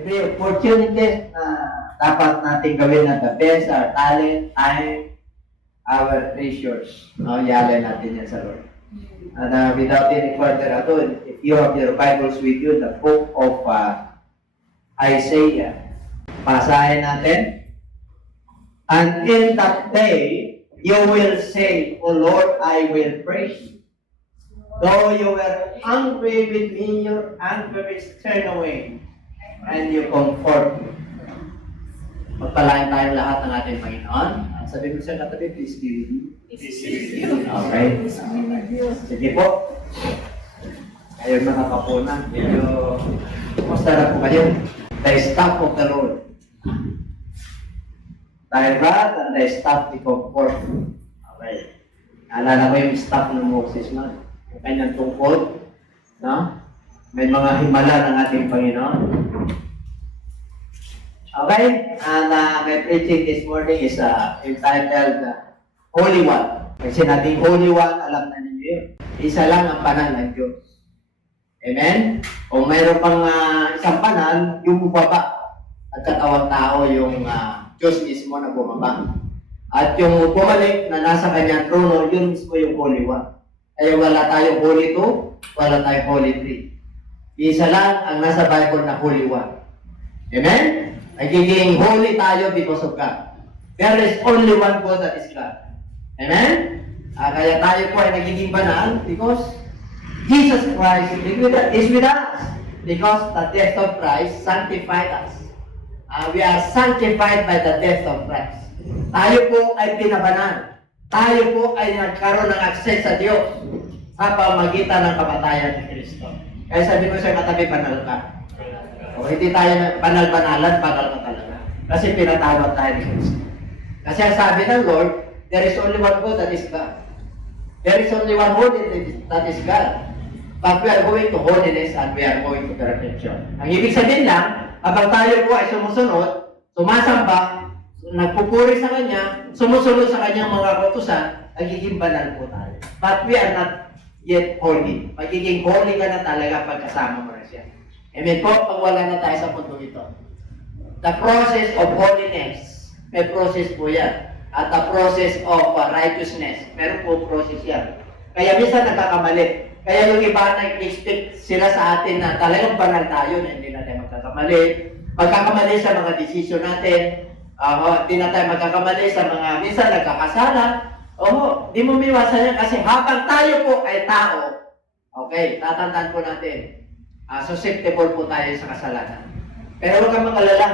every opportunity na dapat natin gawin na the best, our talent, time, our treasures. No, ialay natin yan sa Lord. And without any further ado, if you have your Bibles with you, the book of Isaiah, basahin natin. And in that day, you will say, O Lord, I will praise you. Though you were angry with me, your anger is turned away, and you comfort me. Magpalain tayong lahat ng ating Panginoon. Sabi mo sa katabi, please be with you. Okay. Sige po. Kayo mga kapunan, medyo masarap po kayo. The staff of the Lord. Thy rod and thy staff be comfort. Okay. Naalala ko yung staff ng Moses man. Yung kanyang tungkod. No? May mga himala ng ating Panginoon. Okay? And my preaching this morning is entitled Holy One. Kasi nating Holy One, alam na ninyo yun. Isa lang ang panal ng Diyos. Amen? Kung mayroon pang isang panal, yung bumaba. At katawang tao yung Diyos mismo na bumaba. At yung bumalik na nasa kanyang trono, yun mismo yung Holy One. Kaya wala tayong Holy Two, wala tayong Holy Three. Isa lang ang nasa Bible na Holy One. Amen? Nagiging holy tayo because of God. There is only one God, that is God. Amen? Kaya tayo po ay nagiging banal because Jesus Christ is with us. Because the death of Christ sanctified us. We are sanctified by the death of Christ. Tayo po ay pinabanal. Tayo po ay nagkaroon ng access sa Diyos sa pamagitan ng kamatayan ni Kristo. Kaya sabi ko sa katabi, banal ka. O hindi tayo banal-banalan, banal ka talaga. Kasi pinatawad tayo ni Kristo. Kasi ang sabi ng Lord, there is only one God, that is God. There is only one holy, that is God. But we are going to holiness and we are going to perfection. Ang ibig sabihin lang, habang tayo po ay sumusunod, sumasamba, nagpupuri sa Kanya, sumusunod sa Kanyang mga kautusan, nagiging banal po tayo. But we are not yet holy. Magiging holy ka na talaga pagkasama mo na siya. Amen po, pag wala na tayo sa mundo ito. The process of holiness, may process po yan. At the process of righteousness, meron po process yan. Kaya minsan nagkakamali. Kaya yung iba na-expect sila sa atin na talagang banal tayo, na hindi na tayo magkakamali. Magkakamali sa mga desisyon natin. Hindi na tayo magkakamali sa mga minsan nagkakasala. Di mo miwasan yan kasi habang tayo po ay tao, okay, tatandaan po natin, susceptible po tayo sa kasalanan. Pero huwag kang mag-alala.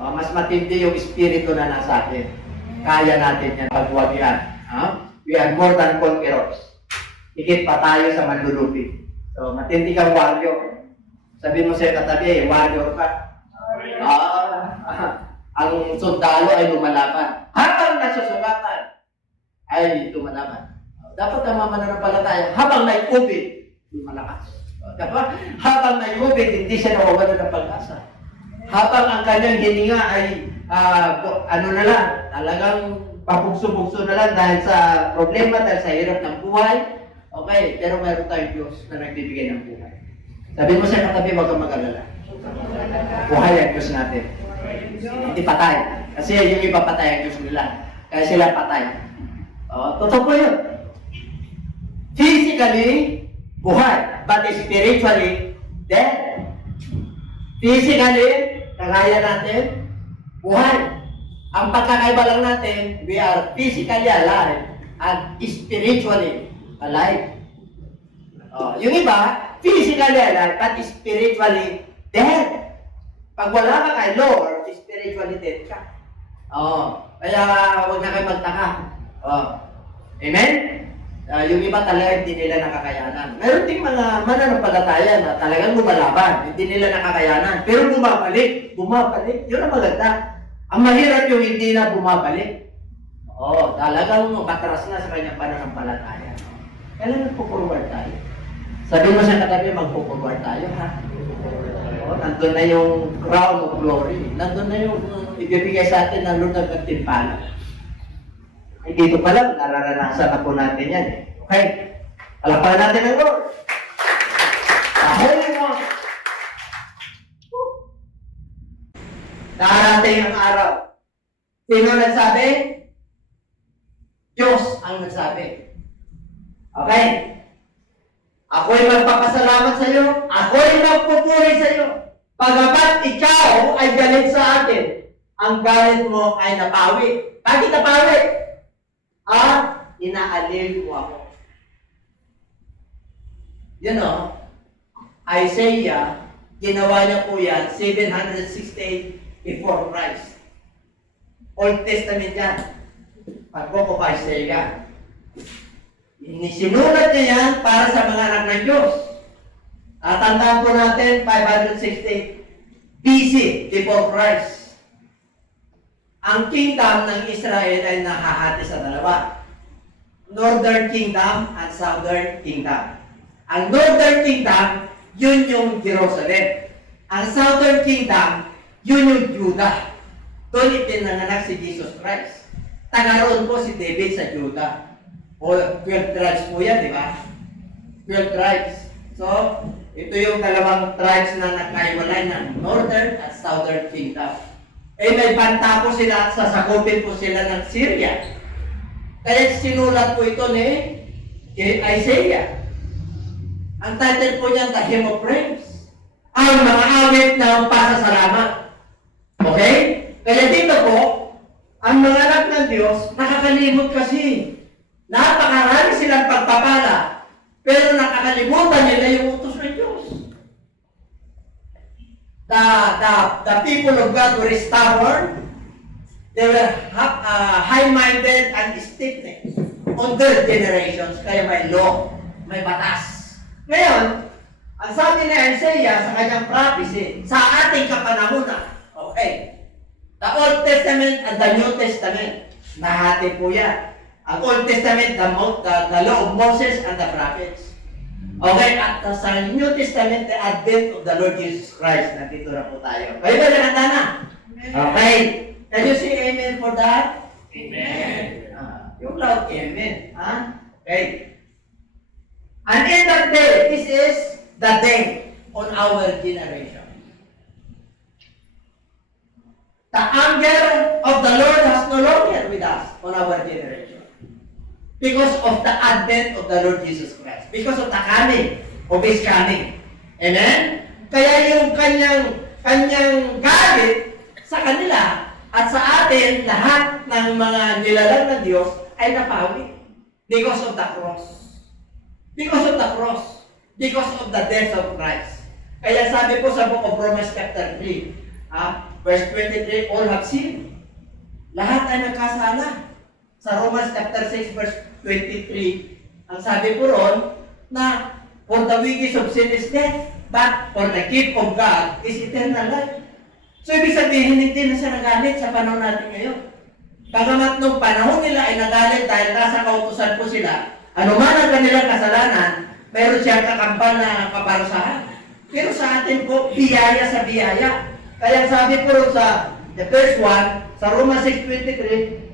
Mas matindi yung espiritu na nasa atin. Kaya natin yan pagwagian. We are more than conquerors. Higit pa tayo sa manlulupi. So, matindi kang warrior. Sabi mo sa katabi, warrior ka. Ang sundalo ay lumalaban. Habang nasusugatan, ay lumalaban. Dapat ang mananampalataya, habang may ubig, lumalakas. Dapat, habang may ubig, hindi siya nawawala ng pag-asa. Habang ang kanyang hininga ay, talagang papugso-bugso na lang dahil sa problema, dahil sa hirap ng buhay. Okay, pero mayroon tayong Diyos na nagbibigay ng buhay. Sabi mo sa katabi, huwag kang mag-alala. Buhay ang Diyos natin. Hindi patay. Kasi yung iba patay ang Diyos nila. Kaya sila patay. Totoo po yun. Physically, buhay. But spiritually, dead. Physically, kagaya natin, buhay. Ang pagkakaiba lang natin, we are physically alive and spiritually alive. Yung iba, physically alive but spiritually dead. Pag wala ka kay Lord, spiritually dead ka. Kaya huwag na kayo magtaka. Amen? Yung iba talaga hindi nila nakakayanan. Meron ding mga mananampalataya na talagang lumalaban. Hindi nila nakakayanan. Pero bumabalik. Bumabalik. Yun ang maganda. Ang mahirap yung hindi na bumabalik. Talagang matras na sa kanyang pananampalataya. Kailan nagpo-forward tayo? Sabi mo sa katabi, magpo-forward tayo, ha? Nandun na yung crown of glory. Nandun na yung ibibigay sa atin ng Lord ng Katimpala. Dito pa lang, nararanasan na po natin yan. Okay? Alapan natin ang Lord. The Holy One. Darating ang araw. Sino nagsabi? Diyos ang nagsabi. Okay? Ako'y magpapasalamat sa iyo. Ako'y magpupuri sa iyo. Pagamat ikaw ay galit sa akin, ang galit mo ay napawi. Bakit napawi? Inaalil mo ako. You know, Isaiah, ginawa niya po yan 768 before Christ. Old Testament yan. Pagbuko pa Isaiah. Sinulat niya yan para sa mga anak ng Diyos. Tandaan po natin, 560 BC, before Christ. Ang kingdom ng Israel ay nahahati sa dalawa. Northern Kingdom at Southern Kingdom. Ang Northern Kingdom, yun yung Jerusalem. Ang Southern Kingdom, yun yung Judah. Doon ipinanganak si Jesus Christ. Taga roon po si David sa Judah. O 12 tribes po yan, di ba? 12 tribes. So, ito yung dalawang tribes na nagkaiwalay ng Northern at Southern Kingdom. May banta po sila at sasakupin po sila ng Syria. Kaya sinulat po ito ni Isaiah. Ang title po niya, The Hymn of Praise. Ang mga awit ng pasasalamat. Okay? Kaya dito po, ang mga anak ng Diyos, nakakalimot kasi. Napakarami silang pagpapala, pero nakakalimutan nila yung utos ng Diyos. The people of God were stubborn. They were high-minded and stiff-necked on their generations. Kaya may law, may batas. Ngayon, ang sabi ni Isaiah sa kanyang prophecy, sa ating kapanahunan, okay, the Old Testament and the New Testament, nahati po yan. Ang Old Testament, the law of Moses and the prophets. Okay, at sa New Testament, the advent of the Lord Jesus Christ. Nandito na po tayo. Kayo ba nakanda na? Okay. Can you say amen for that? Amen. Yung loud amen. Okay. And in that day, this is the day on our generation. The anger of the Lord has no longer with us on our generation. Because of the advent of the Lord Jesus Christ. Because of the coming of His coming. Amen? Kaya yung kanyang galit sa kanila at sa atin, lahat ng mga nilalang ng Diyos ay napawi. Because of the cross. Because of the cross. Because of the death of Christ. Kaya sabi po sa book of Romans chapter 3, verse 23, all have sinned. Lahat ay nagkasala. Sa Romans chapter 6, verse 23, ang sabi po ron, na for the wages of sin is death, but for the gift of God is eternal life. So, ibig sabihin, hindi na siya nagalit sa panahon natin ngayon. Bagamat nung panahon nila ay nagalit dahil nasa kautusan po sila, anuman ang kanilang kasalanan, mayroon siyang kakambal na kaparusahan. Pero sa atin po, biyaya sa biyaya. Kaya sabi po sa the first one, sa Romans 6:23,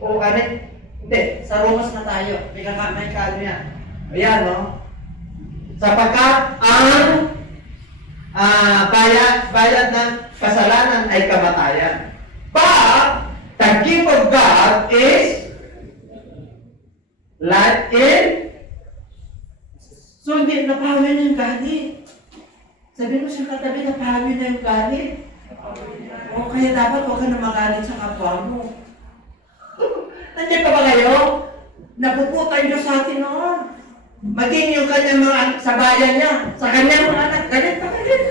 hindi, sa Romans na tayo. May kano yan. Ayan, no? Sapagkat ang bayad ng kasalanan ay kamatayan. But the gift of God is life in. So, hindi, napawi na yung galit. Sabi mo sa katabi, napawi na yung galit. O kaya dapat huwag ka na magalit sa kapwa mo. Nandiyan pa ba kayo? Napuputan Diyos sa atin noon. Maging yung kanyang mga sa bayan niya, sa kanyang mga anak, galit pa galit.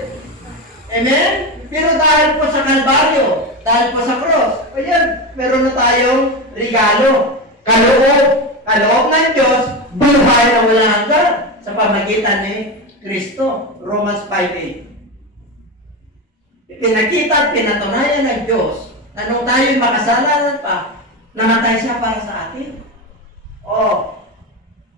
Amen? Pero dahil po sa Kalbaryo, dahil po sa cross, ayan, meron na tayong regalo. Kaloob ng Diyos, buhay na wala hanggan sa pamagitan ni Kristo. Romans 5:8. Pinakita at pinatunayan ng Diyos na nung tayo'y makasalanan pa, namatay siya para sa atin.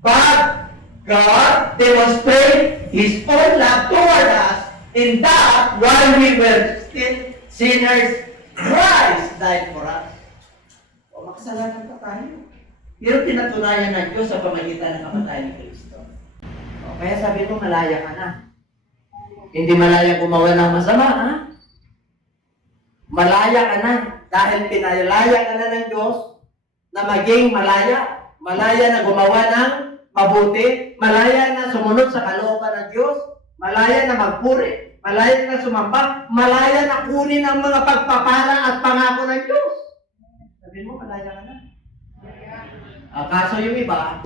But God demonstrated His own love toward us in that while we were still sinners, Christ died for us. Makasalanan pa tayo. Pero pinatunayan ng Diyos sa pamagitan ng kamatayan ni Kristo. Kaya sabi ko, malaya ka na. Hindi malaya gumawa ng masama, ha? Malaya ka na. Dahil pinalaya ka na ng Diyos na maging malaya. Malaya na gumawa ng mabuti. Malaya na sumunod sa kalooban ng Diyos. Malaya na magpuri. Malaya na sumamba. Malaya na kunin ang mga pagpapala at pangako ng Diyos. Sabi mo, malaya ka na. Kaso yung iba,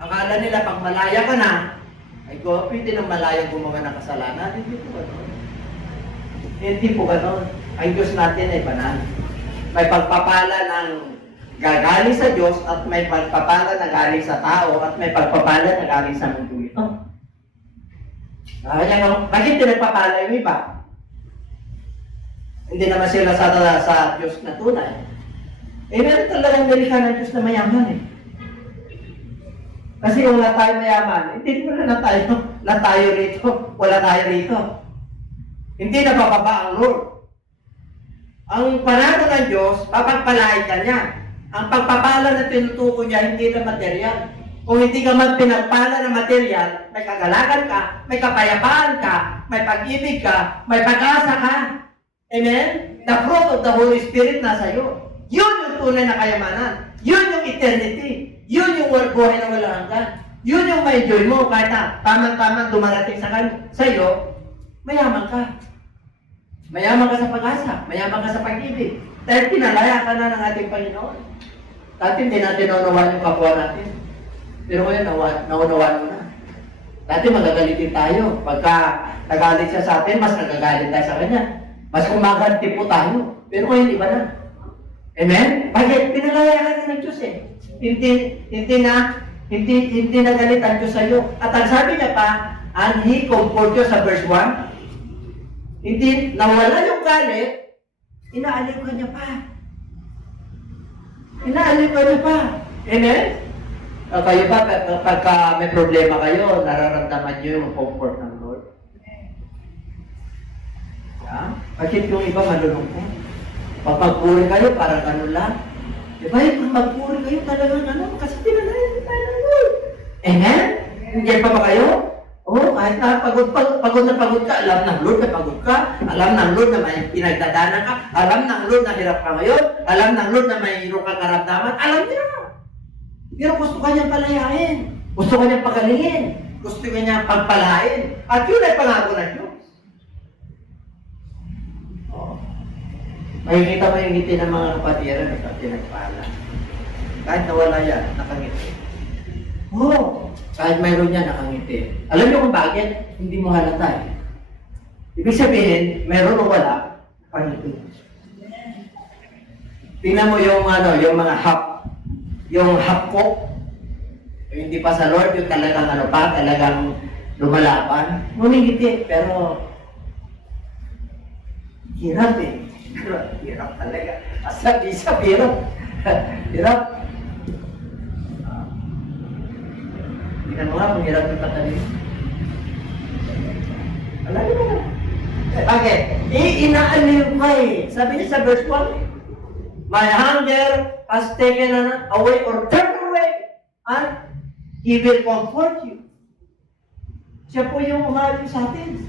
akala nila pag malaya ka na, ay pwede ng malaya gumawa ng kasalanan. Hindi po gano'n. Hindi po gano'n. Ang Diyos natin ay banal. May pagpapala ng gagaling sa Diyos at may pagpapala na galing sa tao at may pagpapala na galing sa mundo ito. Bakit pinagpapala yung iba? Hindi naman sila sa Diyos na tunay. Meron talagang nilikha ng Diyos na mayaman eh. Kasi kung wala tayo mayaman, hindi mo na tayo rito. Wala tayo rito. Hindi napapaba ang Lord. Ang panalo ng Diyos, papagpalain ka niya. Ang pagpapala na tinutuko niya, hindi na material. Kung hindi ka man pinagpala ng material, may kagalakan ka, may kapayapaan ka, may pag-ibig ka, may pag-asa ka. Amen? The fruit of the Holy Spirit nasa iyo. Yun yung tunay na kayamanan. Yun yung eternity. Yun yung buhay na walang hanggan. Yun yung ma-enjoy mo kahit na tamang-tamang dumarating sa iyo, mayaman ka. Mayaman ka sa pag-asa. Mayaman ka sa pag-ibig. Dahil pinalaya ka na ng ating Panginoon. Dati hindi natin naunawaan yung kapwa natin. Pero ngayon, naunawaan mo na. Dati magagalitin tayo. Pagka nagalit siya sa atin, mas nagagalit tayo sa kanya. Mas kumaganti po tayo. Pero ngayon, iba na. Amen? Bakit? Pinalaya ka na ng Diyos eh. Hindi na galit ang Diyos sa iyo. At ang sabi niya pa, and He comfort you sa verse 1, hindi, nawala yung galit, inaaliw ka niya pa. Inaaliw ka niya pa. Amen? Kayo ba, pagka may problema kayo, nararamdaman niyo yung comfort ng Lord? Bakit yung iba malulungkot? Pag magpuri kayo, parang ano lang. Diba, pag magpuri kayo, talagang ano, kasi pinalayan tayo ng Lord. Amen? Hindi pa ba kayo? Kahit na pagod na pagod ka, alam ng Lord na pagod ka, alam ng Lord na may pinagdadaanan ka, alam ng Lord na hirap ka ngayon, alam ng Lord na may hirap kang karamdaman, alam niya. Pero gusto ka niyang palayain, gusto ka niyang pagalingin, gusto ka niyang pagpalain, at yun ay pangako ng Diyos. Makikita mo yung ngiti ng mga kapatiran at pinagpala. Kahit nawala yan, nakangiti. Kahit mayroon niya, nakangiti. Alam niyo kung bakit? Hindi mo halata eh. Ibig sabihin, mayroon o wala, nakangiti. Tingnan mo yung mga yung hapko. Yung hindi pa sa Lord, yung talagang talagang lumalaban. Ngumingiti, pero hirap eh. Hirap talaga. Asap-isap, hirap. Hirap. Tingnan mo nga, kung hirap yung katalin. Alam mo na. Bakit? Inaaliw ka eh. Sabi niya sa verse 1, my hunger has taken away or turned away, and He will comfort you. Siya po yung umaaliw sa atin.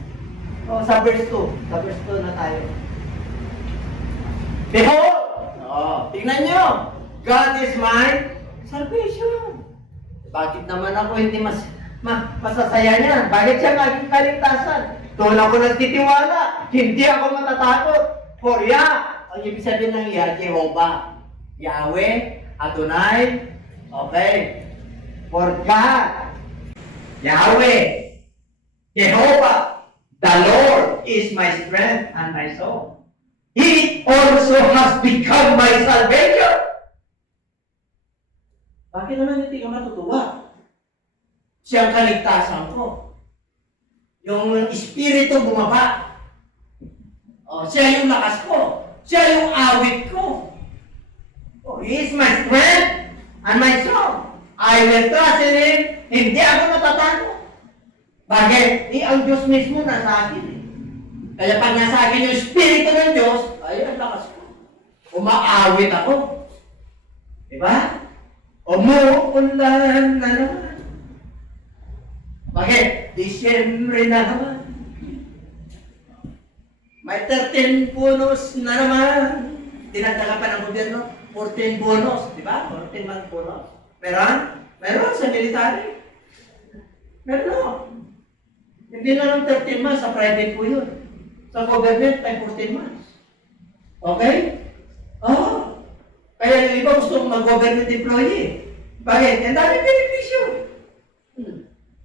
Sa verse 2. Sa verse 2 na tayo. Behold! Tingnan nyo! God is my salvation. Bakit naman ako hindi masasaya niya? Bakit siya maging kaligtasan? Doon ako nagtitiwala. Hindi ako matatakot. For Yah. Ang ibig sabihin ng Yah, Jehovah. Yahweh, Adonai. Okay. For God. Yahweh. Jehovah. The Lord is my strength and my soul. He also has become my salvation. Bakit naman hindi ka matutuwa? Siya ang kaligtasan ko. Yung espiritu bumaba. Siya yung lakas ko. Siya yung awit ko. He is my strength and my soul. I will trust in Him. Hindi ako natatakot. Bakit? Ang Diyos mismo nasa akin. Kaya pag nasa akin yung espiritu ng Diyos, ay ang lakas ko. Umaawit ako. Diba? Umuulan na naman. Bakit? Disyembre na naman. May 13 bonus na naman. Dinagdagan pa ng gobyerno, 14 bonus. Di ba? 14 month bonus. Meron? Meron sa military. Meron. Hindi na lang 13 months, sa private po yun. Sa government, may 14 months. Okay? Oo. Kaya yung iba gusto mag-government employee. Bakit? Ang dami benepisyo.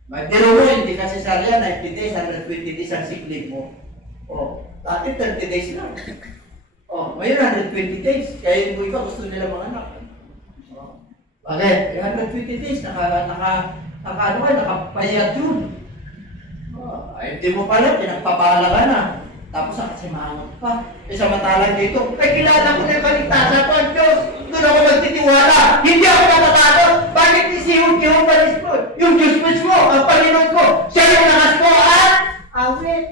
May biro mo, hindi kasi sarya, 90 days, 120 days ang sick leave mo. Dati 30 days lang. Ngayon 120 days. Kaya yung iba gusto nila mga anak. Bakit? 120 days, nakapayat yun. Ay, hindi mo pala, pinagpapala ka na. Tapos nakasimangot pa. Samantalang dito, ay kilala ko na yung kaligtasan ko ang Diyos. Doon ako magtitiwala. Hindi ako matatakot. Bakit isihog yung balis ko? Yung Diyos mismo, ang Panginoon ko. Siya yung nakas ko at awit.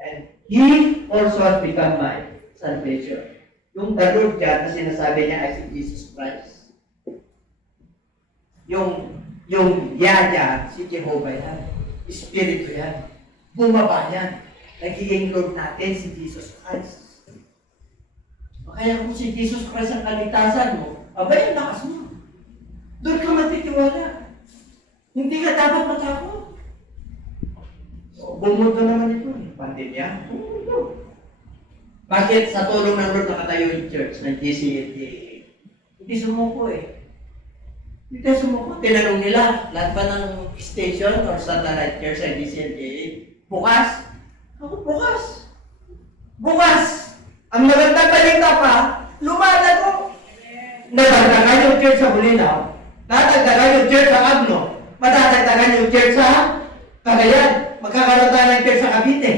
And He also has become my salvation. Yung the Lord dyan na sinasabi niya ay si Jesus Christ. Yung Yaya, si Jehovah yan. Espiritu yan. Bumaba yan. Nagiging Lord natin si Jesus Christ. Kaya kung si Jesus Christ ang kaligtasan mo, abay ang lakas mo. Doon ka matitiwala. Hindi ka dapat matakot. Bumundo naman ito. Pandemya. Bumundo. Bakit sa tulong ng Lord nakatayo yung church ng GCLDA? Hindi sumuko Hindi sumuko. Tinanong nila, lahat ba ng station or satellite church sa GCLDA? Bukas. Ako bukas. Bukas. Ang magandang balita pa, lumalago. Nadagdagan yung church sa Bulinaw. Nadagdagan yung church sa Agno. Madadagdagan yung church sa Cagayan. Magkakaroon tayo ng church sa Cavite.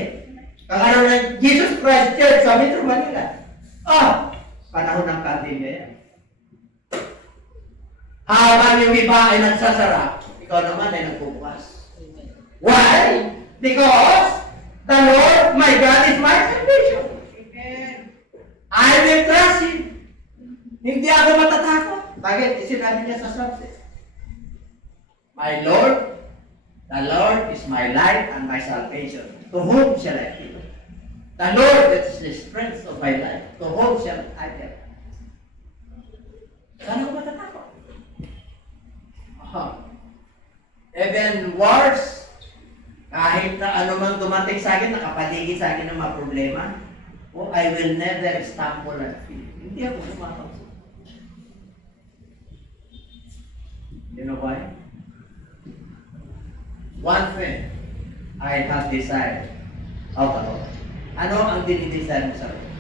Kakaroon ng Jesus Christ Church sa Metro Manila. Panahon ng pandemya yan. Habang yung iba ay nagsasara, ikaw naman ay nagbubukas. Why? Because the Lord, my God, is my salvation. Amen. I will trust Him. Hindi ako matatakot. Bakit? Sinabi niya sa sunset. My Lord, the Lord is my light and my salvation. To whom shall I fear? The Lord is the strength of my life. To whom shall I fear? Saan ako matatakot? Even worse, kahit na anumang dumating sa akin, nakapaligid sa akin ng mga problema, I will never stumble and fail. Hindi ako sumakot. You know why? One thing I have desired of the Lord. Ano ang dinidesire mo sa Lord?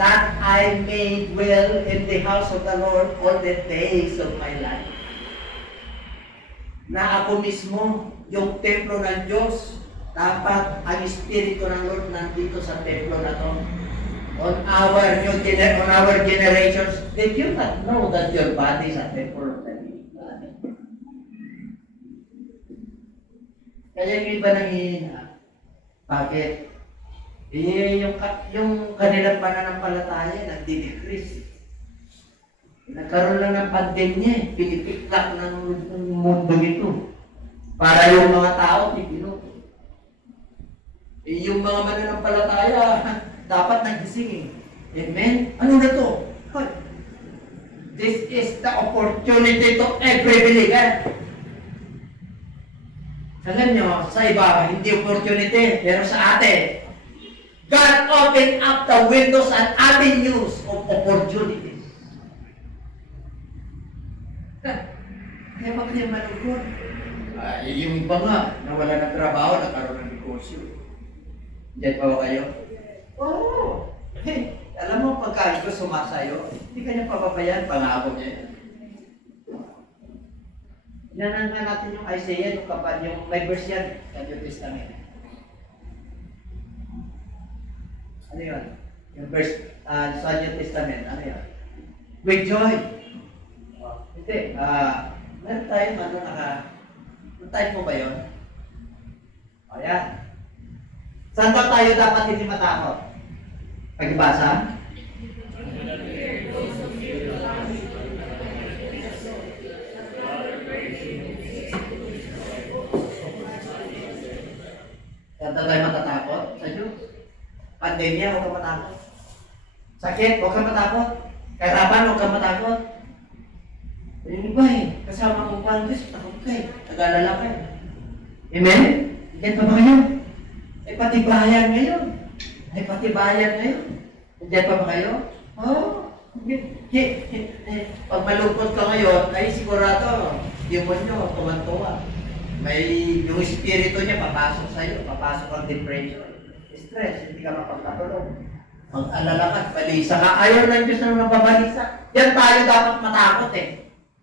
That I may dwell in the house of the Lord all the days of my life. Na ako mismo, yung templo ng Diyos, dapat ang Espiritu ng Lord nandito sa templo na to. On our generations, did you not know that your body is a temple of the living God? Kaya yung iba nanghihina. Bakit? Yung kanilang pananampalataya nagdi-decrease. Nagkaroon lang ng pandemya, pinipiklak ng mundo ito. Para yung mga tao, tipinuto. Yung mga mananampalataya, dapat nagising Amen? Ano na to? This is the opportunity to every believer. Alam nyo, sa iba, hindi opportunity, pero sa atin, God opened up the windows and avenues of opportunities. Kaya pa kayo malugod. Yung iba nga, nawala ng trabaho, nagkaroon ng negosyo. Diyan pa ba kayo? Oo. Hey, alam mo, pagka ito sumasayo, hindi ka niya pababayan, pangako niya yan. Inanan nga natin yung Isaiah, yung kapal, yung may verse yan sa New Testament. Ano yun? Yung verse sa New Testament, ano yun? With joy. Hindi, meron tayong type mo ba yun? O yan. Saan ba tayo dapat hindi matakot? Pagbasa? Saan tayo matatakot? Sa Diyos? pandemya, huwag kang matakot. Sakit, huwag kang matakot. Kahirapan, huwag kang matakot. Yung iba kasama mo pa ang Diyos, takot ka nag-alala ka Amen? Diyan pa ba kayo? Ay patibayan ngayon. Diyan pa ba kayo? Oo. Pag malungkot ka ngayon, ay sigurado, demonyo, tuwan-tuwa. Yung espiritu niya papasok sa'yo, papasok ang depression. Stress, hindi ka mapagkatulog. Mag-alala ka, balisa ka. Ayaw ng Diyos na mababalisa. Yan tayo dapat matakot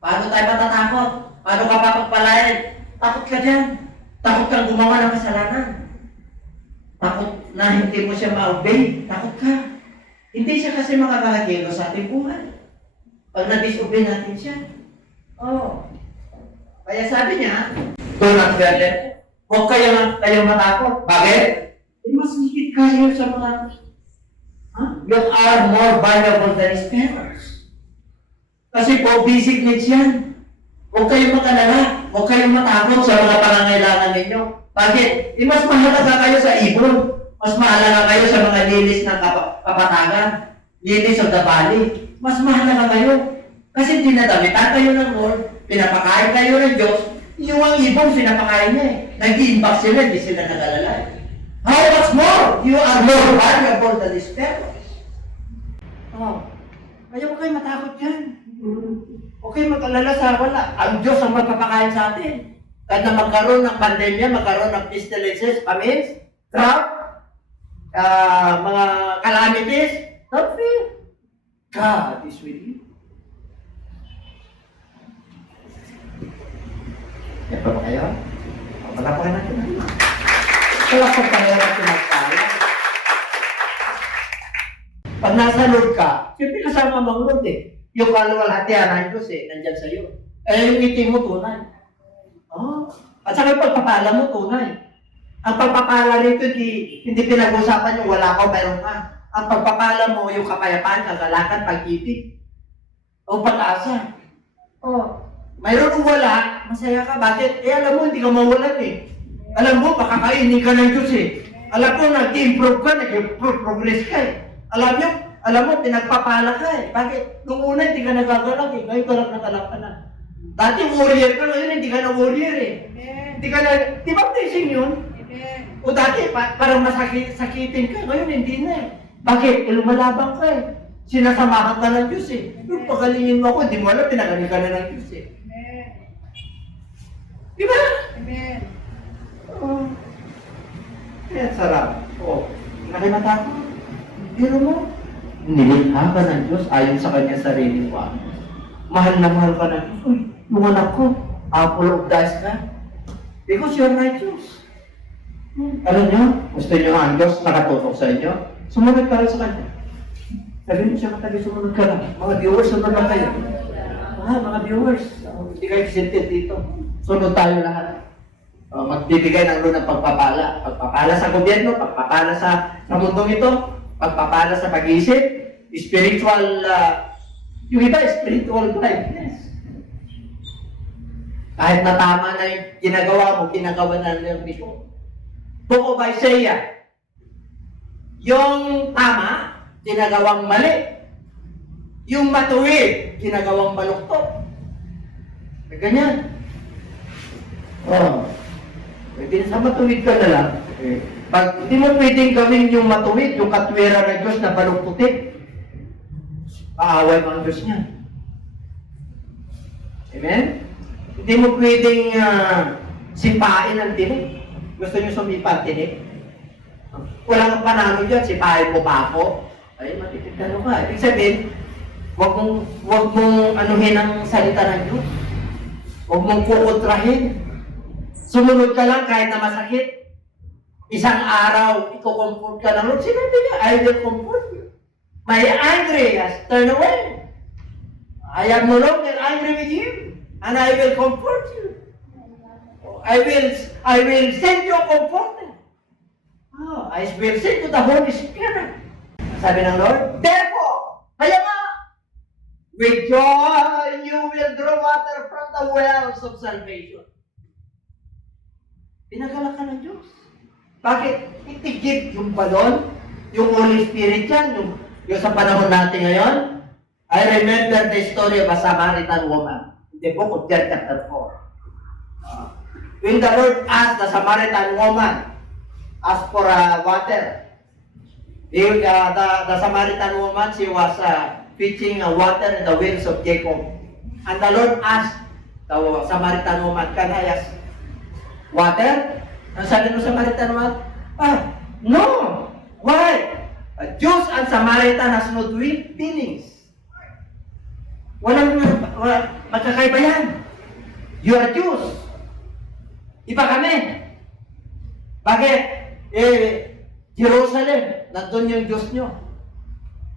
Paano tayo matatakot? Paano ka papagpalayan? Takot ka dyan. Takot kang gumawa ng kasalanan. Takot na hindi mo siya ma-obey. Takot ka. Hindi siya kasi makakahagilo sa ating buhay. Pag na-disobey natin siya. Kaya sabi niya, do not fear them. Huwag kayo matakot. Bakit? Mas higit kayo sa mga you are more valuable than sparrows. Kasi po, basic needs yan. Huwag kayong makalala. Huwag kayong matakot sa mga pangangailangan ninyo. Bakit? Mas mahalaga kayo sa ibon. Mas mahalaga kayo sa mga lilis ng kapatagan. Lilis of the valley. Mas mahalaga kayo. Kasi dinadamitan kayo ng Lord. Pinapakain kayo ng Diyos. Yung ang ibon, pinapakain niya Nag-i-impact sila, hindi sila nag-alala How much more? You are more valuable than the sparrows. Kaya huwag kayo matakot yan. Huwag kayo mag-alala sa wala. Ang Diyos ang magpapakain sa atin. Kahit na magkaroon ng pandemya, magkaroon ng pestilences, famines, drought, mga calamities, don't fear. God is with you. Yan pa ba kayo? Palapakan natin. Palapakan tayo natin magkala. Pag nasa Lord ka, siyempre kasama mang Lord Yung kaluwalhatian ng Diyos nandyan sa'yo. Yung ngiti mo tunay. At saka yung pagpapala mo tunay. Ang pagpapala rito, hindi pinag-usapan yung wala ko, mayroon ka. Ang pagpapala mo, yung kapayapaan, kagalakan, pag-ibig. O pag-asa. Mayroon kung wala, masaya ka. Bakit? Alam mo, hindi ka mawalan Alam mo, makakainin ka ng Diyos Alam mo, nag-improve ka, nag-progress ka Alam mo, pinagpapala ka Bakit? Nung una, hindi ka nagagalang Ngayon galak ka na. Dati warrior ka, ngayon hindi ka na warrior Hindi ka na, di ba blessing yun? O dati, parang sakitin ka, ngayon hindi na Bakit? Lumalabang ka Sinasamahan ka ng Diyos Yung pagalingin mo ako, hindi mo alam, pinagaling ka na ng Diyos Di ba? Amen. Kaya sarap. Nakimatako. Pero mo, nilikha ka ng Diyos ayon sa kanya sarili mo. Mahal na mahal ka ng Diyos. Uy, yung anak ko, apple of the eyes ka. Because you're righteous. Alam nyo, gusto nyo ang Diyos nakatutok sa inyo, sumunod ka lang sa kanya. Sabi mo siya katabi, sumunod ka lang. Mga viewers, sunod lang kayo. Mga viewers, hindi kayo excited dito. Sunod tayo lahat. Magbibigay ng Lord ng pagpapala. Pagpapala sa gobyerno, pagpapala sa mundong ito, pagpapala sa pag-iisip, spiritual, yung iba, spiritual blindness. Kahit na tama na yung ginagawa na ng before. Book of Isaiah, yung tama, ginagawang mali. Yung matuwid, ginagawang baluktot. Ganyan. Pwede sa matuwid ka na lang. Pag hindi mo pwedeng gawin yung matuwid, yung katwira ng Diyos na baluktutin, paaway mo ang Diyos niya. Amen? Hindi mo pwedeng sipain ang tinig. Gusto niyo sumipa ang tinig? Walang panalo dyan, sipain mo pa ako. Ay, matitigdalo ka. Ibig sabihin, huwag mong anuhin ang salita ng Diyos. Huwag mong kukontrahin. Sumunod ka lang kahit na masakit. Isang araw, iko-comfort ka ng Lord. Sinabi niya, I will comfort you. My anger has turned away. I am no longer angry with you. And I will comfort you. I will send you a comforter. I will send you the Holy Spirit. Sabi ng Lord, therefore, kaya nga, with joy, you will draw water from the wells of salvation. Pinagala ka ng Diyos. Bakit? Itigib yung balon, Yung Holy Spirit yan, yung sa panahon natin ngayon. I remember the story of a Samaritan woman in the book of John chapter 4. When the Lord asked the Samaritan woman, asked for water. The Samaritan woman, she was fetching water in the wells of Jacob. And the Lord asked the Samaritan woman, can I ask water? Ang sabi ng Samaritan woman, no! Why? Jews and Samaritan has no dealings. Walang magkakaiba yan. You are Jews. Iba kami. Bakit? Jerusalem, nandun yung Diyos nyo.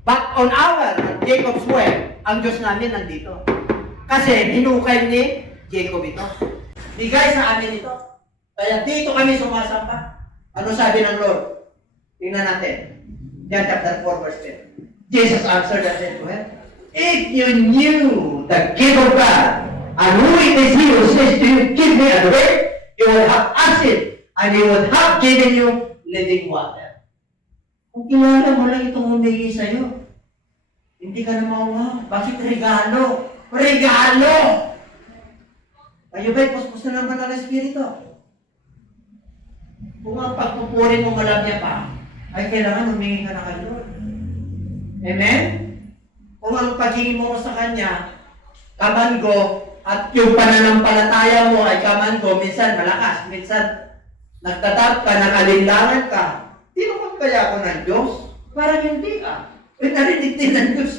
But on our, Jacob's well, ang Diyos namin nandito. Kasi hinukay ni Jacob ito. Bigay sa amin ito. Kaya dito kami sumasamba. Ano sabi ng Lord? Tingnan natin. John chapter 4 verse 10. Jesus answered and said to her, if you knew the gift of God, and who it is he who says to you, give me a drink, you would have asked it, and he would have given you living water. Kung kilala mo lang itong humingi sa'yo, hindi ka na mauha. Bakit regalo? Regalo! Kayo ba'y puspos na naman ng Espiritu? Kung ang pagpupurin mo malabya pa, ay kailangan humingi ka na kay Lord. Amen? Kung ang paghingi mo sa Kanya, kamango, at yung pananampalataya mo ay kamango, minsan malakas, minsan nagtatap ka, nakalinlangan ka, tinukot kaya ako ng Diyos? Parang hindi ka. Narinig din ng Diyos.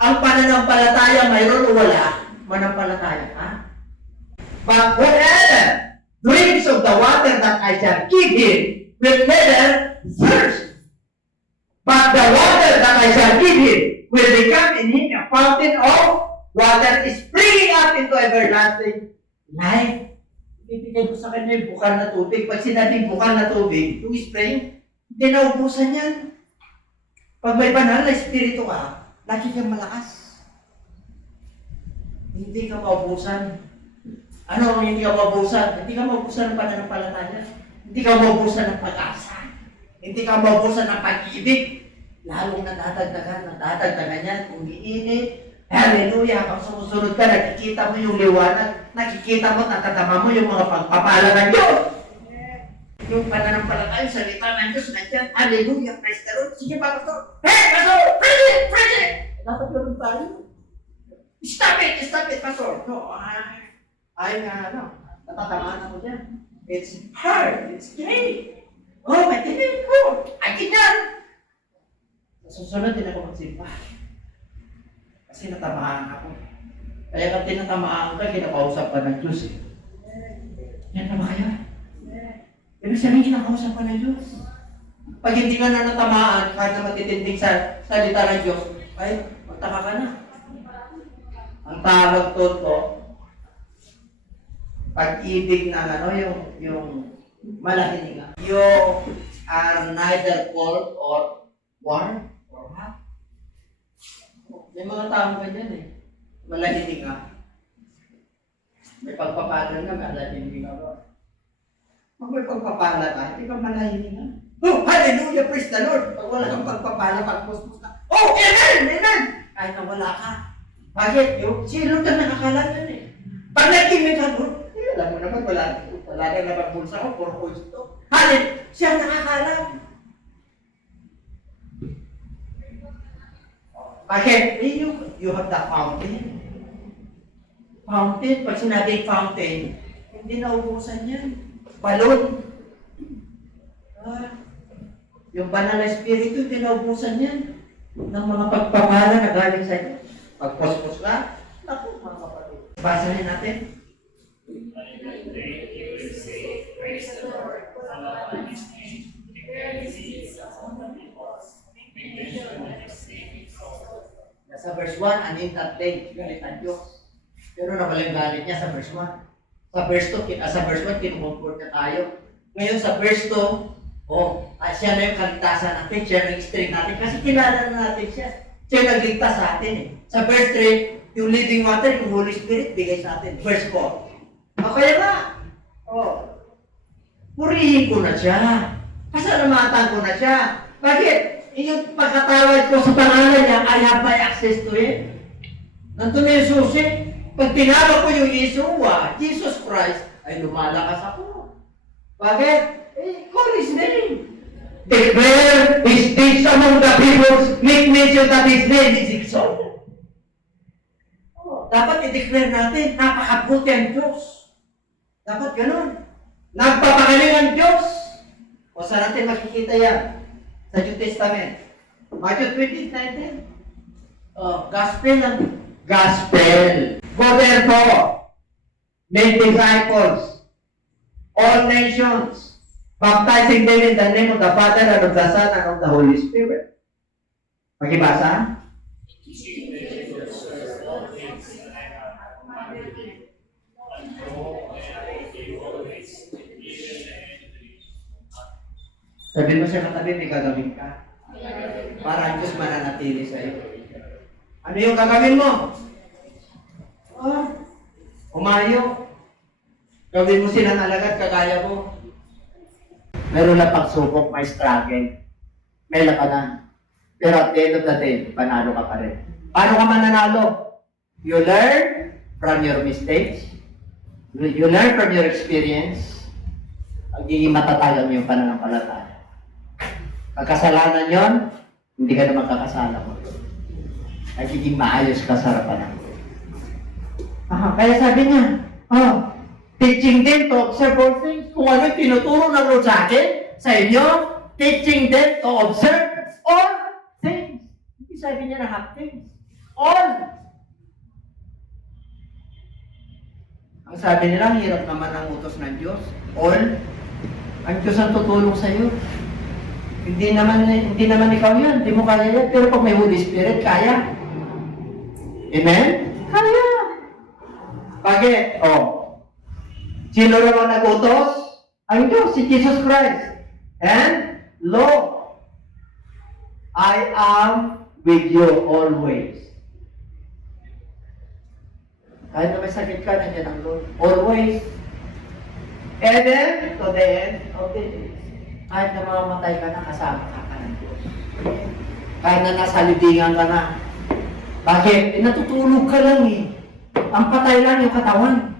Ang pananampalataya mayroon o wala, manampalataya ka. But whoever drinks of the water that I shall give him will never thirst. But the water that I shall give him will become in him a fountain of water springing up into everlasting life. Ibigay mo sa kanya yung bukal na tubig. Pag sinabing bukal na tubig, yung spring, hindi naubusan yan. Pag may banal na espiritu ka, lagi kang malakas. Hindi ka maubusan. Ano ang hindi ka maubusan? Hindi ka maubusan ng pananampalataya. Hindi ka maubusan ng pag-asa. Hindi ka maubusan ng pag-ibig. Lalong nadadagdagan yan. Umiinit. Hallelujah! Pag sumusunod ka, nakikita mo yung liwanag. Nakikita mo, natatama mo yung mga pagpapala ng Diyos. Yung pananampalataya, salita ng Diyos, nandiyan. Hallelujah! Praise the Lord! Sige pa, Pastor! Hey, Pastor! Praise it! Praise it! Dapat ganun tayo. Stop it! Stop it, Pastor! No, natatamaan ako dyan. It's hard. It's great. Oh, my goodness. Oh, I did that. Sa susunod, din ako magsimba. Kasi natamaan ako. Kaya kapag tinatamaan ka, kinakausap ka ng Diyos. Yan na ba kayo? Ibig sabihin, kinakausap ka ng Diyos. Pag hindi ka na natamaan, kahit na matitinding sa salita ng Diyos, ay, magtaka ka na. Ang tawag to, pag-ibig ng yung malahininga. You are neither cold or warm or hot. May mga tao ganyan eh. Malahininga. May pagpapala nga, malahininga ba? Pag may pagpapala ka, hindi ka malahininga. Oh, hallelujah, praise the Lord. Pag wala kang pagpapala, pagpustos ka. Oh, amen, amen! Kahit na wala ka. Bakit? Sino ka nakakala yan eh? Pag nag-imig ka doon, alam mo naman, wala na naman bulsa ko, puro coins ito. Halin, siya nakakalam. Bakit? You have the fountain. Fountain, pag sinabing fountain, hindi naubusan yan. Balon. Yung banal na espiritu, hindi naubusan yan. Ng mga pagpapala na galing sa inyo. Pagpospos ka, naku, mga kapatid. Basahin natin. Sa verse 1, anin that day, galit ang Diyos. Pero nawalang galit niya sa verse 1. Sa verse 2, sa verse 1, kinukomfort na tayo. Ngayon sa verse 2, siya na yung kaligtasan natin, siya na yung strength natin, kasi kilala na natin siya. Siya nagligtas sa atin eh. Sa verse 3, yung living water, yung Holy Spirit, bigay sa atin. Verse 4. Kaya nga, purihin ko na siya. Pasalamatan ko na siya. Bakit? Yung pagkatawad ko sa pangalan niya, I have my access to it. Nandun na yung susi. Pag tinawag ko yung Yeshua, Jesus Christ, ay lumalakas ako. Bakit? Call His name. Declare His deeds among the peoples, make mention that His name is exalted. Dapat i-declare natin, napakabuti ang Diyos. Dapat ganun. Nagpapagaling ang Diyos. O saan natin makikita yan? Sa New Testament. Matthew 20:19. Gospel lang. Gospel. Go therefore, make disciples, all nations, baptizing them in the name of the Father and of the Son and of the Holy Spirit. Pakibasa? Sabi mo sa katabi, may gagawin ka. Para ang Diyos mananatili sa iyo. Ano yung gagawin mo? Umayo. Gawin mo silang alagad, kagaya mo. Meron na pagsubok, may struggle. May labanan. Pero at the end of the day, panalo ka pa rin. Paano ka mananalo? You learn from your mistakes. You learn from your experience. Magiging matatag ang iyong pananampalataya. Pagkasalanan yon, hindi ka na magkakasala mo. Nagiging maayos ka sa harapan ng Diyos. Kaya sabi niya, teaching them to observe all things. Kung ano yung tinuturo ng Lord sa akin, sa inyo, teaching them to observe all things. Hindi sabi niya na half things. All. Ang sabi nila, hirap naman ang utos ng Diyos. All. Ang Diyos ang tutulong sa iyo. Hindi naman ikaw yan. Hindi mo kaya yan. Pero pag may Holy Spirit, kaya. Amen? Kaya. Bakit? Sino naman nag-utos? Ang Diyos, si Jesus Christ. And, Lo, I am with you always. Kahit na may sakit ka, nandiyan ang Lord. Always. And then, to the end of the day. Kahit na mamamatay ka na, kasama ka ng Diyos. Kahit na nasa libingan ka na. Bakit? Natutulog ka lang eh. Ang patay lang yung katawan.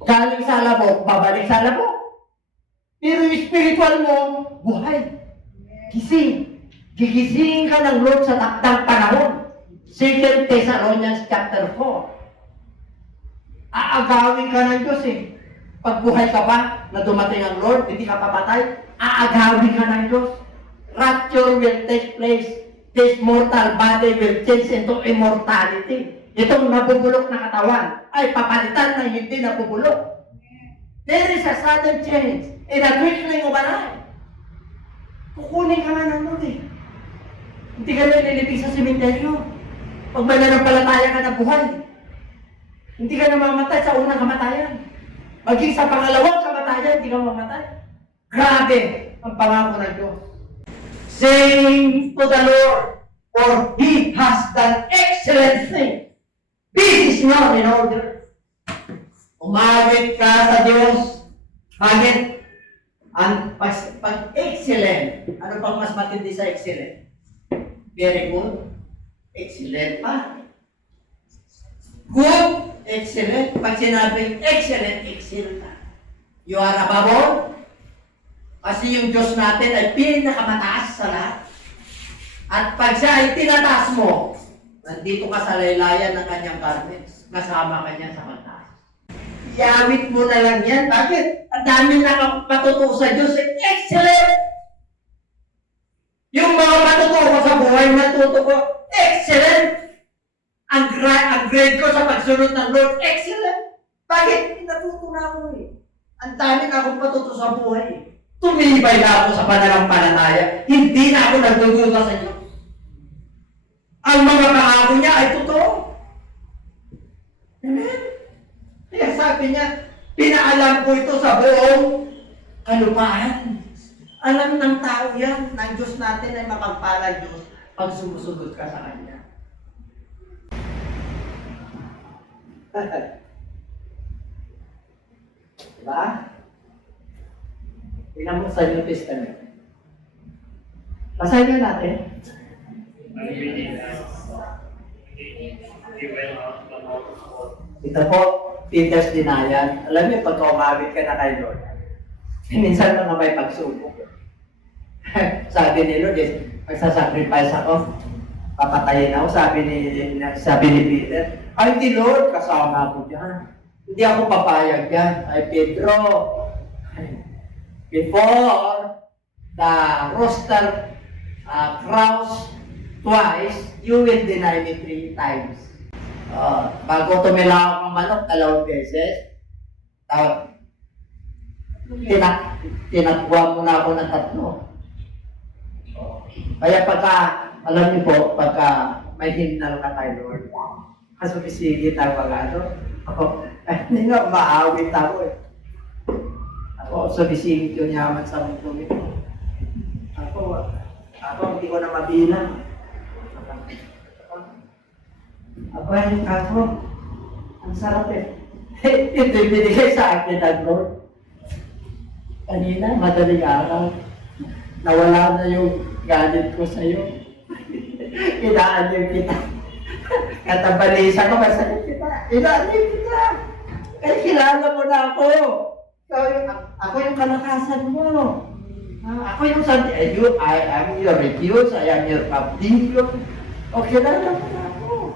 Galing sa labok, babalik sa labok. Pero yung spiritual mo, buhay. Gising. Gigisingin ka ng Lord sa takdang panahon. 2 Thessalonians chapter 4. Aagawin ka ng Diyos eh. Pag buhay ka pa, na dumating ang Lord, hindi ka papatay, aagawin ka ng Diyos. Rapture will take place. This mortal body will change into immortality. Itong nabubulok na katawan ay papalitan ng hindi nabubulok. There is a sudden change in the twinkling of an eye. Kukunin ka nga ng Lord eh. Hindi ka na nilibig sa sementeryo. Pag mananampalataya ka na buhay, hindi ka na mamatay sa unang kamatayan. Maging sa pangalawang kamatayan, hindi ka mamatay. Grabe ang pangako ng Diyos. Sing to the Lord, for He has done excellent things. This is not in order. Umawit ka sa Diyos. Bakit? Pag excellent, ano pang mas matindi sa excellent? Very good. Excellent pa. Good. Excellent. Pag sinabing excellent, excellent ka. You are above all. Kasi yung Diyos natin ay pinakamataas sa lahat. At pag siya ay tinataas mo, nandito ka sa laylayan ng kanyang garments. Kasama ka niya sa pagtaas. Iawit mo na lang yan. Bakit? Ang dami na matutuo sa Diyos. Excellent! Yung mga matutuo sa buhay, matutuo ko, excellent! Ang grade ko sa pagsunod ng Lord, excellent! Bakit? Natutunan ko eh. Ang dami na akong matutuo sa buhay. Tumibay na ako sa pananampalataya. Hindi na ako nagdududa sa Diyos. Ang mga pangako niya ay totoo. Amen? Kaya sabi niya, pinaalam ko ito sa buong kalupaan. Alam ng tao yan, ng Diyos natin ay mapagpalang Diyos pag sumusunod ka sa Kanya. Diba? Tingnan mo sa New Testament. Basahin nga natin. Ito po, Peter's denial. Alam niyo, pagka umawit ka na kay Lord, minsan mga may pagsubok. Sabi ni Lord, magsasacrifice ako, papatayin ako. Sabi ni Peter, ay hindi Lord, kasama ako dyan. Hindi ako papayag yan. Ay Pedro, before the rooster crows twice, you will deny me 3 times. Bago tumilaw ang manok, 2 beses. Tinakbuhan mo na ako ng 3. Kaya pagka, alam niyo po, pagka may himnal na kay Lord, kasumisigit ang mga ako, hindi nga, maawit ako eh. Ako, sumisigit yung yaman sa mundo ito. Ako, hindi ko na mabilang. Abay, ako, ang sarap eh. Ito yung binigay sa akin ng Lord. Kanina, madaling araw, nawala na yung gadget ko sa'yo. Inaalim kita. Katabalisa ko, masalit kita. Inaalim kita. Kaya kilala mo na ako. Ako yung kalakasan mo. Ako yung sabi, I am your refuge, I am your pavilion. O kilala mo na ako.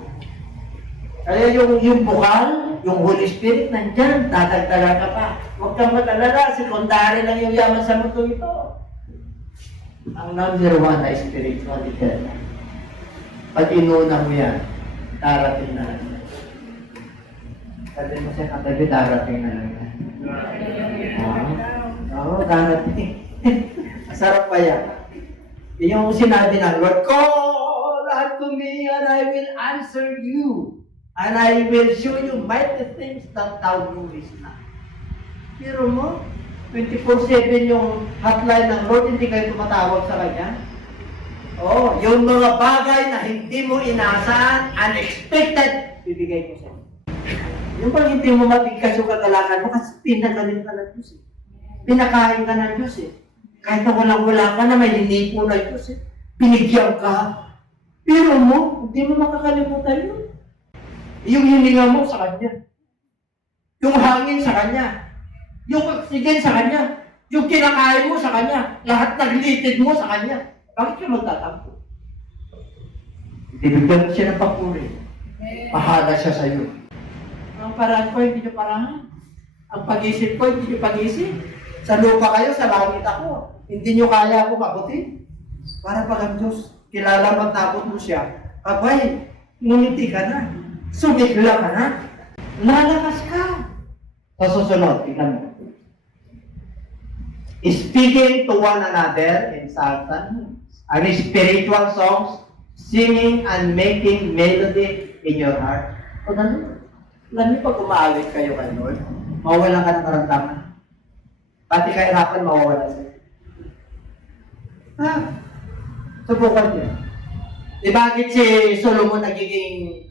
Kaya yung bukal, yung Holy Spirit, nandyan, tatagtaga ka pa. Huwag kang mag-alala, sekundary lang yung yaman sa mundo ito. Ang number 1 na spirituality. Pag inuna mo yan, darating na lang. Sabi mo siya, katabi, darating na lang yan. Oo, darating. Masarap pa yan. Yung sinabi ng Lord, call unto me and I will answer you. And I will show you mighty things that thou knowest not. Pero mo, 24/7 yung hotline ng Lord, hindi kayo tumatawag sa Kanya. Yung mga bagay na hindi mo inaasahan, unexpected, bibigay ko sa'yo. Yung pag hindi mo mabigkas yung kagalakan mo, kasi pinagaling ka ng Diyos eh. Pinakain ka ng Diyos eh. Kahit na walang-wala ka na, may hinipo ng Diyos eh. Binigyan ka. Pero mo, hindi mo makakalimutan yun. Yung hininga mo sa Kanya. Yung hangin sa Kanya. Yung oxygen sa Kanya. Yung kinakain mo sa Kanya. Lahat naglitid mo sa Kanya. Bakit ka magtatampo? Ibigyan mo siya ng papuri. Pahala siya sa iyo. Ang paraan ko, hindi niyo parahan. Ang pag-isip ko, hindi niyo pag-isip. Sa lupa kayo, sa langit ako. Hindi niyo kaya ako mabuti. Para pag ang Diyos, kilala matapot mo siya. Abay, ngumiti ka na. Sumigla ka na. Lalakas ka. Sa susunod, tingnan mo. Speaking to one another in psalms and spiritual songs, singing and making melody in your heart. Alam niyo pag umaawit kayo kay Lord, mawawalan ka ng karamdaman. Pati kahirapan, mawawalan sa'yo. Subukan niyo. Di bakit si Solomon nagiging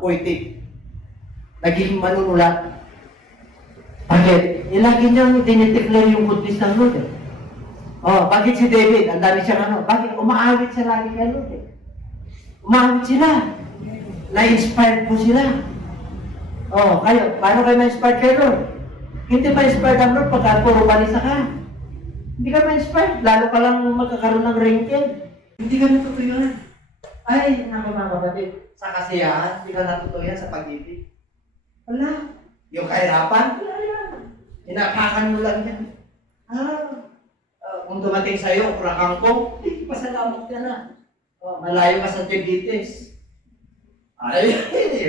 poetic? Naging manunulat. Bakit? Lagi niyang dinideclare yung goodness ng Lord eh. Bakit si David? Ang dami siyang bakit? Umaawit siya lagi kay Lord eh. Umaawit sila. Na-inspired po sila. Kayo, paano kayo na-inspired kay Lord? Hindi ma-inspired ang Lord pagka puro balisa ka. Hindi ka ma-inspired. Lalo ka lang magkakaroon ng wrinkle. Hindi ka natutuyuan. Ay, mga kapatid, sa kasiyahan, hindi ka natutuyan sa pag-ibig. Wala. Yung kahirapan, wala yan. Inapakan mo lang yan. Kung dumating sa'yo, kurakang ko, pasalamat ka na. Malayo ka sa diabetes. Ay,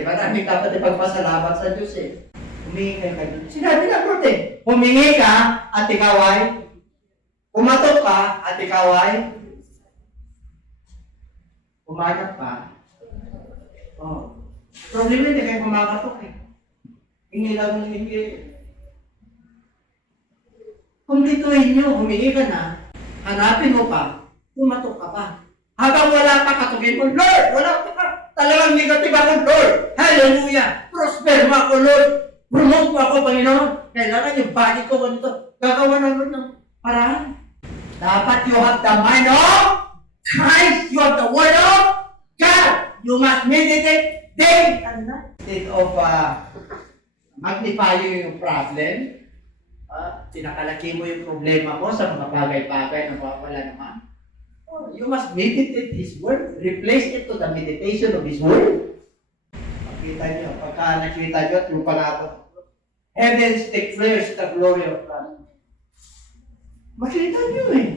maraming dapat ipagpasalamat sa Diyos eh. Humingi ka kay Diyos. Sinabi na Lord eh, humingi ka at ikaw ay, kumatok ka at ikaw ay, kumagat pa. Problema hindi kayo kumakatok eh. Hingi lang ng hingi. Kumplituhin nyo, humingi ka na, hanapin mo pa, kumatok ka pa. Habang wala pa, katugin mo, Lord, wala pa. Talagang negative ako, Lord. Hallelujah. Prosper mo ako, Lord. Promote mo ako, Panginoon. Kailangan yung body ko ganito. Gagawa ng Lord ng paraan. Dapat you have the mind of Christ. You have the word of God. You must meditate day and night. Instead of magnifying yung problem, pinakalaki mo yung problema mo sa mga bagay-bagay na wala naman. You must meditate His word. Replace it to the meditation of His word. Makita nyo, pagka nakita nyo, yung pangako, heavens declares the glory of God. Makita nyo eh.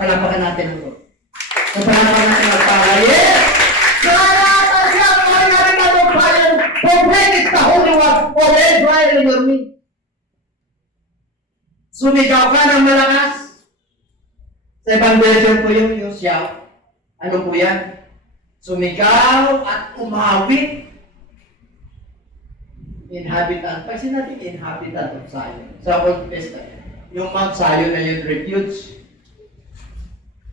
Palapakan natin ang Lord. Palapakan natin ang Pala. Yes! Kaya siya ang mga narin na ng bayan. For great is the Holy One for Israel in your midst. Sumigaw ka ng malakas. Sa ibang version po yung shout. Ano po yan? Sumigaw at umawit. Inhabitant. Pag sinabing inhabitant of Zion, sa Old Testament, yung Mount Zion na yung refuge,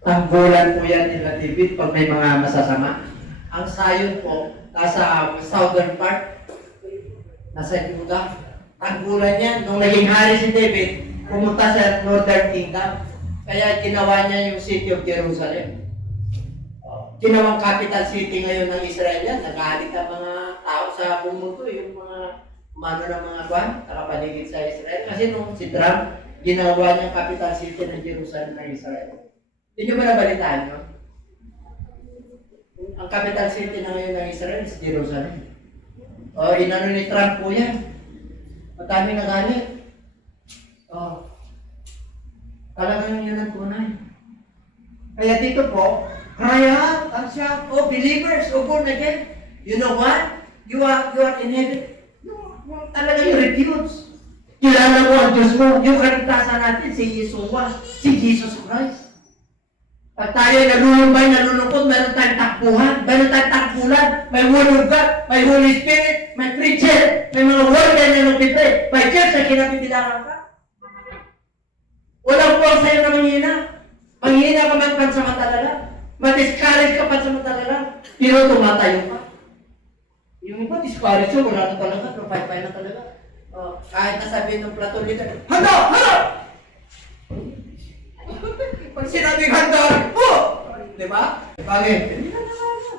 tanggulan po yan nila David pag may mga masasama. Ang Zion po, nasa southern part, nasa Judah. Tanggulan yan. Nung naging hari si David, pumunta sa Northern Kingdom. Kaya ginawa niya yung city of Jerusalem. Ginawang capital city ngayon ng Israel yan. Nag-aalit ang mga tao sa buong mundo, yung mga mano ng mga kwan, nakapaligid sa Israel. Kasi nung si Trump, ginawa niya capital city ng Jerusalem ng Israel. Hindi niyo ba nabalitaan nyo? Ang capital city na ngayon ng Israel is Jerusalem. Inano ni Trump po yan. Matami nagalit. Talagang yun ang tunay. Kaya dito po, cry out and shout, believers, born again. You know what? You are in heaven. Talagang yung refuge. Kilala mo ang Diyos mo. Yung kaligtasan natin, si Yeshua, si Jesus Christ. Pag tayo nalulumbay, nalulungkot, mayroon tayong takbuhan, mayroon tayong takbulan, may Word of God, may Holy Spirit, may preacher, may mga word na nagpipray. May church na kinabibilangan ka. Walang puwang sa'yo na manghina. Manghina ka man pansamantala lang. Ma-discourage ka pansamantala lang. Pero tumatayo ka. Yung iba, discourage yun, wala na talaga, napay-pay na talaga. Kahit nasabihin ng Platon leader, handa! Handa! Pag sinabing handa, diba? Bakit? Hindi na naman.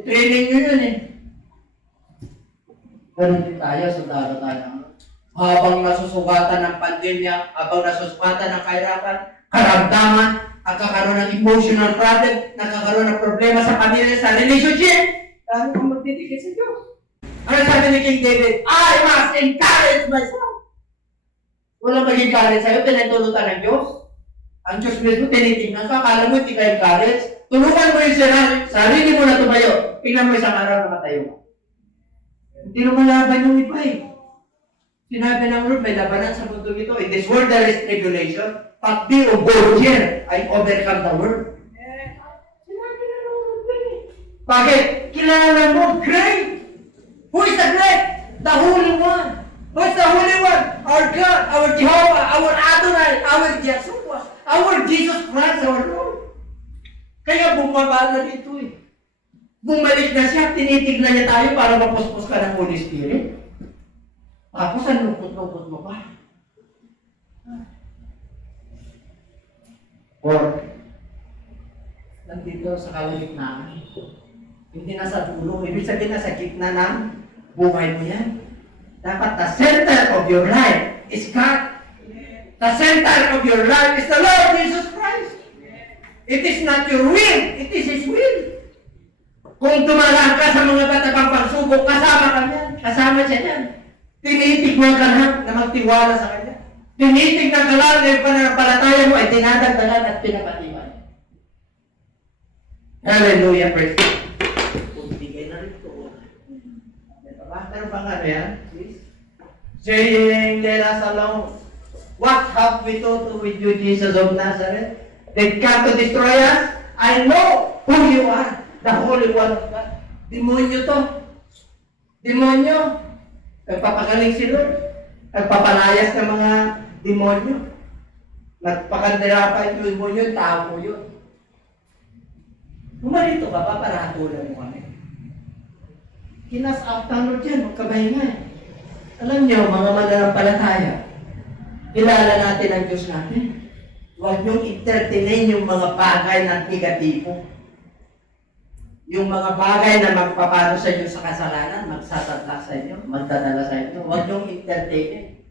Training nyo yun eh. Ganun din tayo, sundalo tayo. Habang nasusugatan ng pandemya, habang nasusugatan ng kahirapan, karamdaman, nakakaroon ng emotional problem, nakakaroon ng problema sa pamilya, sa relationship, dahil kang magdidikit sa Diyos. Ano sabi ni King David? I must encourage myself. Walang mag-encourage sa'yo, pinatulutan ng Diyos. Ang Diyos mismo tinitingnan ka, akala mo hindi ka encourage. Tulungan mo yung sarili mo na tumayo. Tingnan mo isang araw na matayo mo. Hindi lumalaban yung iba eh. Sinabi ng Lord, may labanan sa mundo ito. In this world there is tribulation, but be of good cheer. I overcome the world. Sinabi ng Lord eh. Bakit? Kilala mo, great. Who is the great? The Holy One. Who is the Holy One? Our God, our Jehovah, our Adonai, our Yeshua, our Jesus Christ, our Lord. Kaya bumaba na dito eh. Bumalik na siya, tinitignan niya tayo para mapuspos ka ng Holy Spirit. Tapos ang lungkot-lungkot mo pa. Or, nandito sa kalagitnaan. Hindi na sa dulo. Ibig sabihin na sa gitna ng buhay mo yan. Dapat the center of your life is God. The center of your life is the Lord Jesus Christ. It is not your will, it is His will. Kung dumaraan ka sa mga batabang pagsubok, kasama ka niyan. Kasama siya niyan. Tinitignan ka lang na magtiwala sa Kanya. Tinitignan ka lang na yung pananampalataya mo ay dinadagdagan at pinapatiwan. Hallelujah, praise God. Kung bigay na rin ito. Meron bang ano yan? Saying, let us alone. What have we to do with you, Jesus of Nazareth? They come to destroy us? I know who you are, the Holy One of God. Demonyo to. Demonyo. Nagpapagaling si Lord. Nagpapalayas ng mga demonyo. Nagpakandira pa yung demonyo, tao po yun. Bumalito ka ba para hatulan mo kami? Kinas out ng Lord yan, magkabahingan. Alam niyo, mga mananampalataya, Kilala natin ang Diyos natin. Huwag niyong entertainin yung mga bagay na negatibo. Yung mga bagay na magpapano sa inyo sa kasalanan, magsasadlak sa inyo, magdadala sa inyo. Huwag niyong entertainin.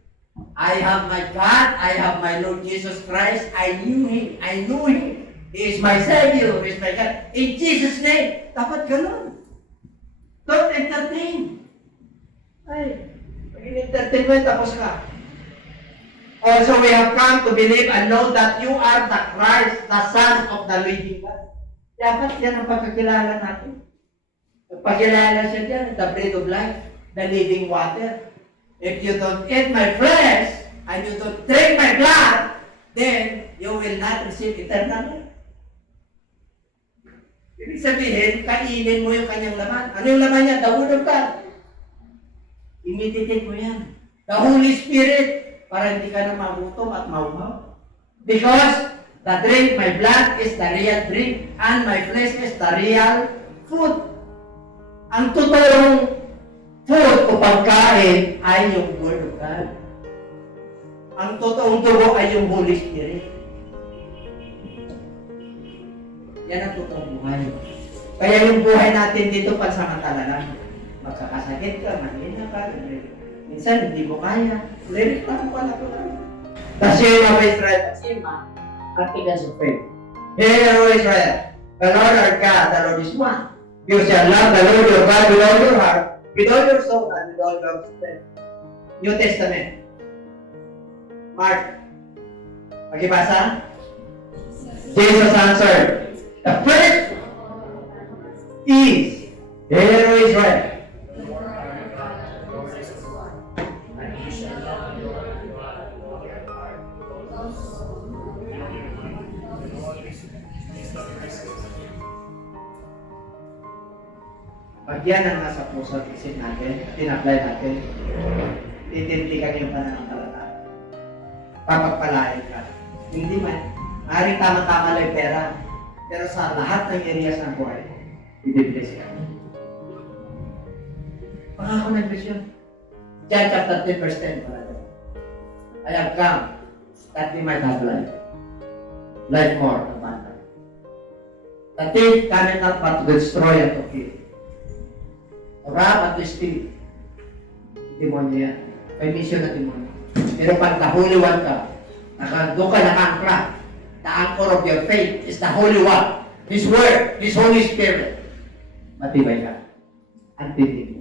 I have my God, I have my Lord Jesus Christ. I knew Him. I knew Him. He is my Savior. He is my God. In Jesus' name. Dapat ganun. Don't entertain. Ay, maging entertainment, tapos ka. Also, we have come to believe and know that you are the Christ, the Son of the living God. Dapat yan ang pagkakilala natin. Pagkilala siya dyan, the bread of life, the living water. If you don't eat my flesh, and you don't drink my blood, then you will not receive eternal life. Ibig sabihin, kainin mo yung kanyang laman. Ano yung laman niya? The Word of God. Imitate mo yan. The Holy Spirit, para hindi ka na magutom at mauhaw. Because the drink, my blood is the real drink, and my flesh is the real food. Ang totoong food o pagkain ay yung Word of God. Ang totoong dugo ay yung Holy Spirit. Yan ang totoong buhay. Kaya yung buhay natin dito pansamantala lang. Magkakasakit ka, mahina ka, minsan hindi mo kaya. Rereklamo ka na ko lang. The Shema of Israel, the Shema, articles of faith. Hear, O Israel, the Lord our God, the Lord is one. You shall love the Lord your God with all your heart, with all your soul, and with all your strength. New Testament. Mark. Magibasa? Jesus answered, the first is, Hear, O Israel, pag yan ang nasa puso at isip natin, tin-apply natin, titindigan yung pananampalataya. Papagpalain ka. Hindi man. Maaaring tama-tama lang pera. Pero sa lahat ng areas ng buhay, i-bless ka. Pangako ng vision. John chapter 10 verse 10 pala doon. I have come that we might have life. Life more abundant. The thief cometh not but to destroy and to kill. Rob at to steal. Demonyo yan. May mission na demonyo. Pero pag the Holy One ka, doon ka naka-angkla. The anchor of your faith is the Holy One. His Word, His Holy Spirit. Matibay ka. Ang titig mo.